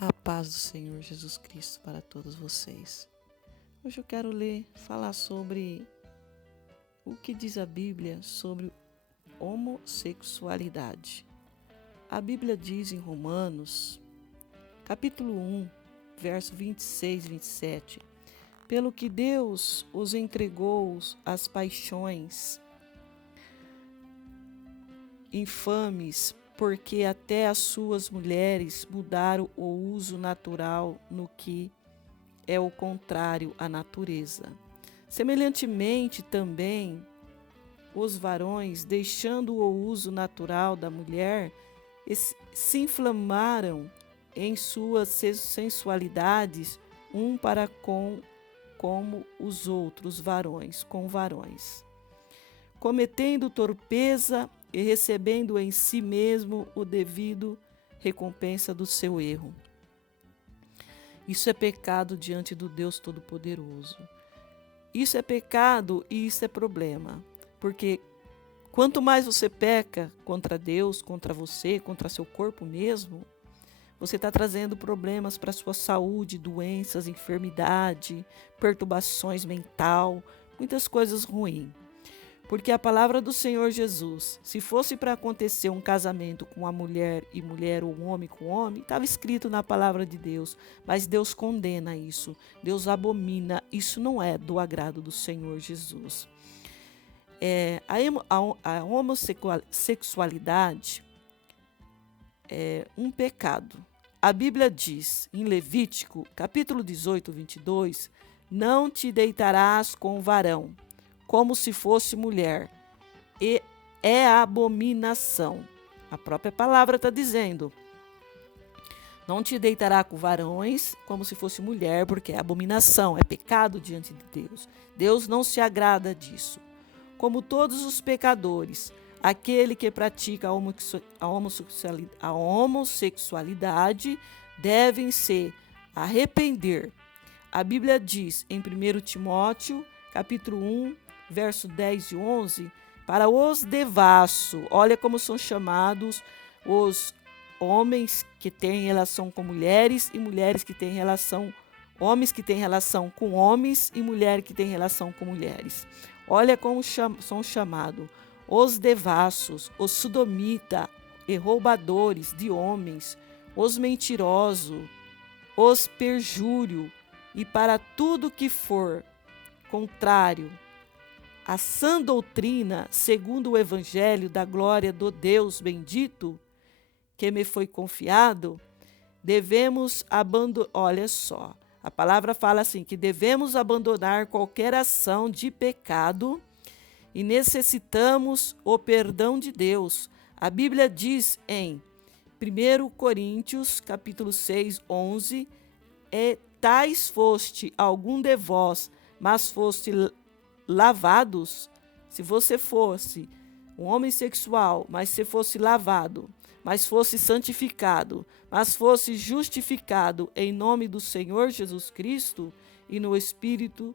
A paz do Senhor Jesus Cristo para todos vocês. Hoje eu quero falar sobre o que diz a Bíblia sobre homossexualidade. A Bíblia diz em Romanos, capítulo 1, verso 26 e 27, pelo que Deus os entregou às paixões infames, porque até as suas mulheres mudaram o uso natural no que é o contrário à natureza. Semelhantemente também, os varões, deixando o uso natural da mulher, se inflamaram em suas sensualidades para com como os outros varões, com varões, cometendo torpeza e recebendo em si mesmo o devido recompensa do seu erro. Isso é pecado diante do Deus Todo-Poderoso. Isso é pecado e isso é problema, porque quanto mais você peca contra Deus, contra você, contra seu corpo mesmo, você está trazendo problemas para a sua saúde, doenças, enfermidade, perturbações mental, muitas coisas ruins. Porque a palavra do Senhor Jesus, se fosse para acontecer um casamento com uma mulher e mulher ou um homem com homem, estava escrito na palavra de Deus, mas Deus condena isso, Deus abomina, isso não é do agrado do Senhor Jesus. A homossexualidade é um pecado. A Bíblia diz em Levítico, capítulo 18, 22, não te deitarás com varão, como se fosse mulher, e é abominação. A própria palavra está dizendo, não te deitará com varões como se fosse mulher, porque é abominação, é pecado diante de Deus. Deus não se agrada disso. Como todos os pecadores, aquele que pratica a homossexualidade devem se arrepender. A Bíblia diz em 1 Timóteo, capítulo 1, verso 10 e 11, para os devassos, olha como são chamados os homens que têm relação com mulheres e mulheres que têm relação, homens que têm relação com homens e mulheres que têm relação com mulheres. Olha como são chamados os devassos, os sodomitas e roubadores de homens, os mentirosos, os perjúrios, e para tudo que for contrário a sã doutrina, segundo o evangelho da glória do Deus bendito, que me foi confiado, devemos abandonar, olha só, a palavra fala assim, que devemos abandonar qualquer ação de pecado e necessitamos o perdão de Deus. A Bíblia diz em 1 Coríntios, capítulo 6, 11, tais foste algum de vós, mas foste lavados. Se você fosse um homem sexual, mas se fosse lavado, mas fosse santificado, mas fosse justificado em nome do Senhor Jesus Cristo e no Espírito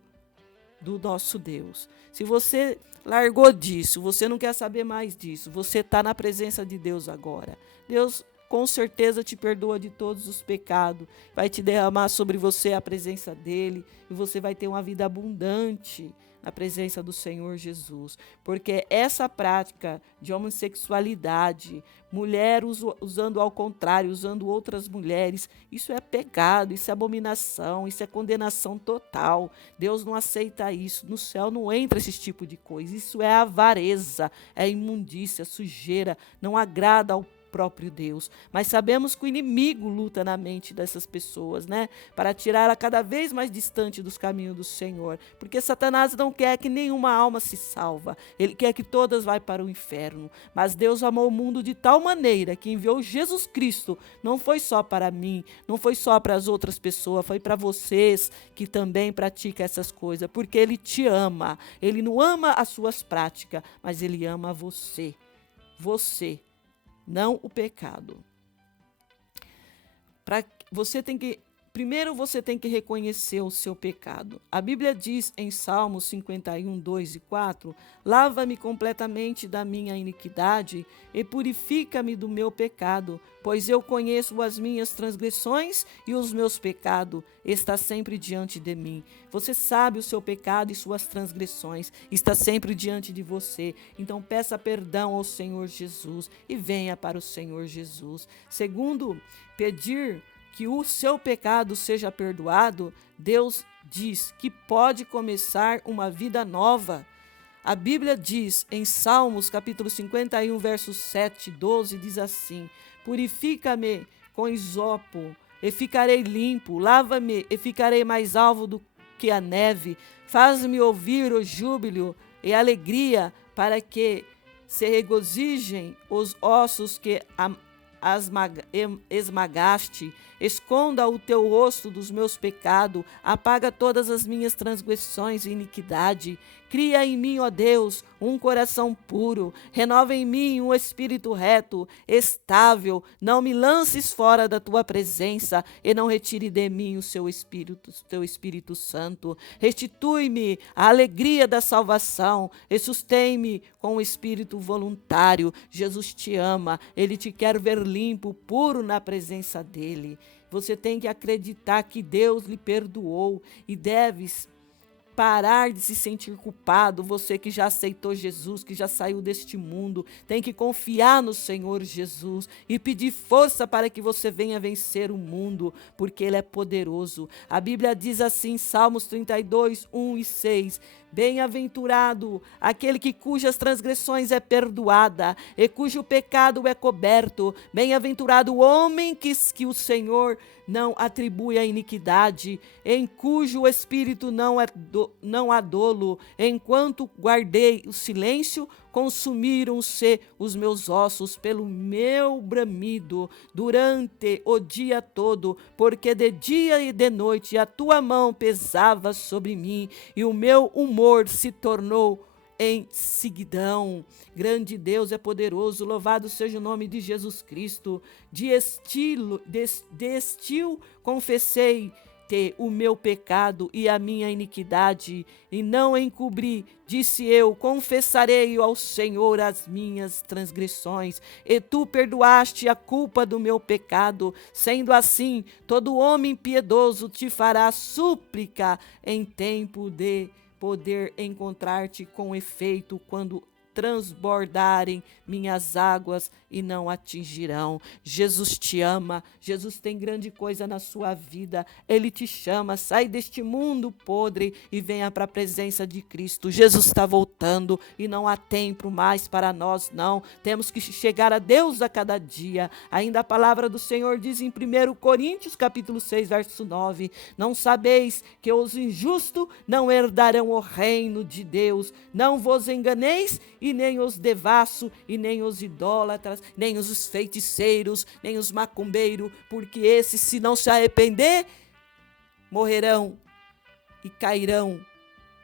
do nosso Deus. Se você largou disso, você não quer saber mais disso, você está na presença de Deus agora. Deus com certeza te perdoa de todos os pecados, vai te derramar sobre você a presença dele e você vai ter uma vida abundante na presença do Senhor Jesus. Porque essa prática de homossexualidade, mulher usando ao contrário, usando outras mulheres, isso é pecado, isso é abominação, isso é condenação total. Deus não aceita isso. No céu não entra esse tipo de coisa. Isso é avareza, é imundícia, sujeira, não agrada ao próprio Deus, mas sabemos que o inimigo luta na mente dessas pessoas, né, para tirá-la cada vez mais distante dos caminhos do Senhor, porque Satanás não quer que nenhuma alma se salva, ele quer que todas vá para o inferno, mas Deus amou o mundo de tal maneira que enviou Jesus Cristo, não foi só para mim, não foi só para as outras pessoas, foi para vocês que também praticam essas coisas, porque ele te ama, ele não ama as suas práticas, mas ele ama você, não o pecado. Você tem que primeiro você tem que reconhecer o seu pecado. A Bíblia diz em Salmos 51, 2 e 4, lava-me completamente da minha iniquidade e purifica-me do meu pecado, pois eu conheço as minhas transgressões e os meus pecados está sempre diante de mim. Você sabe o seu pecado e suas transgressões, está sempre diante de você. Então peça perdão ao Senhor Jesus e venha para o Senhor Jesus. Segundo, pedir que o seu pecado seja perdoado, Deus diz que pode começar uma vida nova. A Bíblia diz em Salmos capítulo 51, versos 7 e 12, diz assim: purifica-me com isopo e ficarei limpo, lava-me e ficarei mais alvo do que a neve, faz-me ouvir o júbilo e a alegria, para que se regozijem os ossos que esmagaste. Esconda o teu rosto dos meus pecados, apaga todas as minhas transgressões e iniquidade. Cria em mim, ó Deus, um coração puro, renova em mim um espírito reto, estável. Não me lances fora da tua presença e não retire de mim o teu Espírito Santo. Restitui-me a alegria da salvação e sustém-me com o espírito voluntário. Jesus te ama, ele te quer ver limpo, puro na presença dele. Você tem que acreditar que Deus lhe perdoou e deves parar de se sentir culpado. Você que já aceitou Jesus, que já saiu deste mundo, tem que confiar no Senhor Jesus e pedir força para que você venha vencer o mundo, porque Ele é poderoso. A Bíblia diz assim, Salmos 32, 1 e 6, bem-aventurado aquele cujas transgressões é perdoada e cujo pecado é coberto. Bem-aventurado o homem que o Senhor não atribui a iniquidade, em cujo espírito não há dolo. Enquanto guardei o silêncio, consumiram-se os meus ossos pelo meu bramido durante o dia todo, porque de dia e de noite a tua mão pesava sobre mim e o meu humor se tornou em seguidão. Grande Deus é poderoso, louvado seja o nome de Jesus Cristo. De estil confessei-te o meu pecado e a minha iniquidade, e não encobri, disse eu, confessarei ao Senhor as minhas transgressões, e tu perdoaste a culpa do meu pecado. Sendo assim, todo homem piedoso te fará súplica em tempo de poder encontrar-te com efeito, quando transbordarem minhas águas e não atingirão. Jesus te ama, Jesus tem grande coisa na sua vida, Ele te chama, sai deste mundo podre e venha para a presença de Cristo. Jesus está voltando e não há tempo mais para nós, não. Temos que chegar a Deus a cada dia. Ainda a palavra do Senhor diz em 1 Coríntios capítulo 6, verso 9, não sabeis que os injustos não herdarão o reino de Deus? Não vos enganeis, e nem os devassos, e nem os idólatras, nem os feiticeiros, nem os macumbeiros, porque esses, se não se arrepender, morrerão e cairão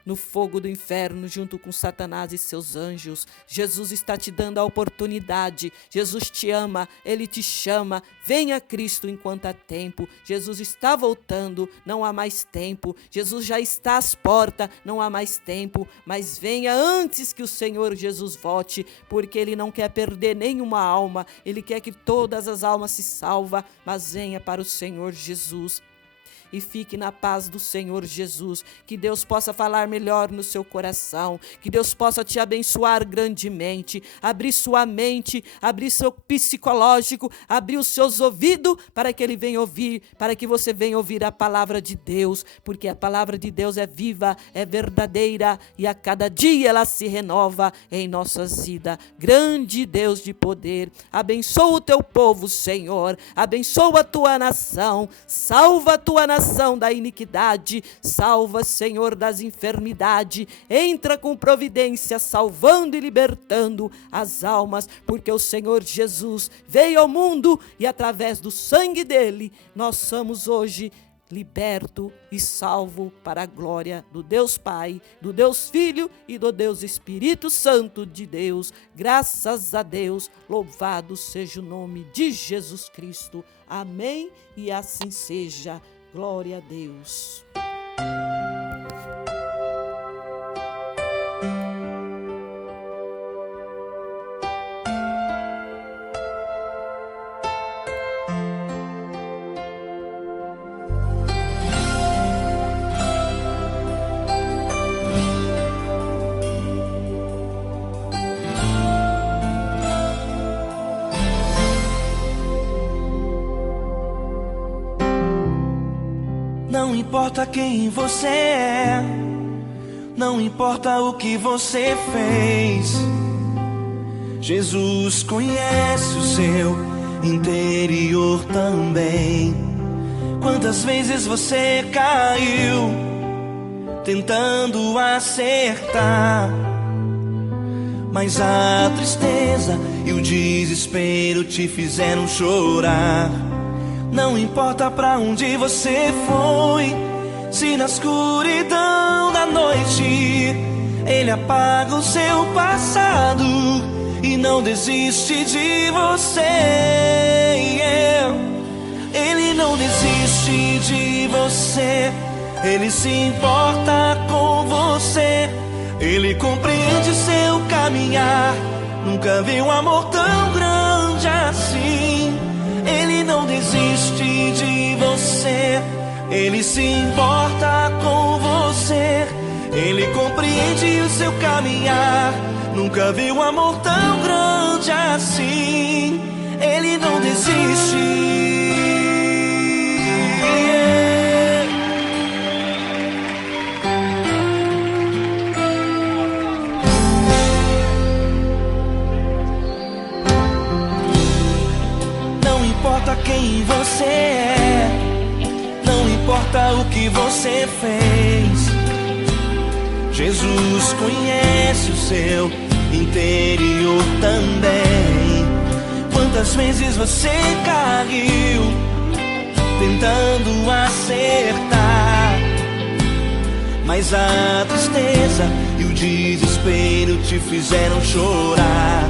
no fogo do inferno, junto com Satanás e seus anjos. Jesus está te dando a oportunidade. Jesus te ama, Ele te chama. Venha a Cristo enquanto há tempo. Jesus está voltando, não há mais tempo. Jesus já está às portas, não há mais tempo. Mas venha antes que o Senhor Jesus volte, porque Ele não quer perder nenhuma alma. Ele quer que todas as almas se salvem. Mas venha para o Senhor Jesus e fique na paz do Senhor Jesus. Que Deus possa falar melhor no seu coração, que Deus possa te abençoar grandemente, abrir sua mente, abrir seu psicológico, abrir os seus ouvidos para que Ele venha ouvir, para que você venha ouvir a palavra de Deus, porque a palavra de Deus é viva, é verdadeira e a cada dia ela se renova em nossas vidas. Grande Deus de poder, abençoa o teu povo, Senhor, abençoa a tua nação, salva a tua nação da iniquidade, salva, Senhor, das enfermidades, entra com providência, salvando e libertando as almas, porque o Senhor Jesus veio ao mundo e através do sangue dele, nós somos hoje liberto e salvo para a glória do Deus Pai, do Deus Filho e do Deus Espírito Santo de Deus. Graças a Deus, louvado seja o nome de Jesus Cristo. Amém, e assim seja. Glória a Deus. Não importa quem você é, não importa o que você fez, Jesus conhece o seu interior também. Quantas vezes você caiu tentando acertar, mas a tristeza e o desespero te fizeram chorar. Não importa pra onde você foi, se na escuridão da noite Ele apaga o seu passado e não desiste de você. Ele não desiste de você, Ele se importa com você, Ele compreende seu caminhar. Nunca vi um amor tão grande assim. Ele não desiste de você, Ele se importa com você, Ele compreende o seu caminhar. Nunca vi um amor tão grande assim. Ele não desiste. Não importa quem você é, não importa o que você fez, Jesus conhece o seu interior também. Quantas vezes você caiu tentando acertar, mas a tristeza e o desespero te fizeram chorar.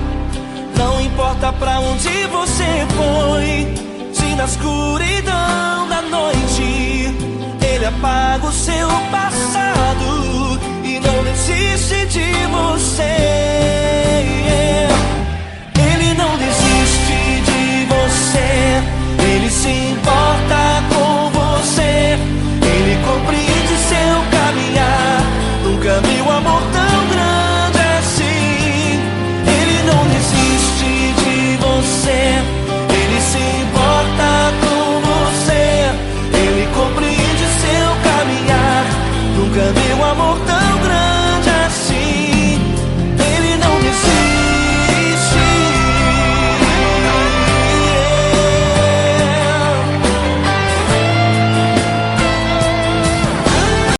Não importa pra onde você foi, se na escuridão da noite Ele apaga o seu passado e não desiste de você. Ele não desiste de você, Ele se importa com você, Ele compreende seu caminhar. Nunca vi um amor tão grande assim. Ele não desiste de você, Ele se importa com você, Ele compreende seu caminhar. Nunca vi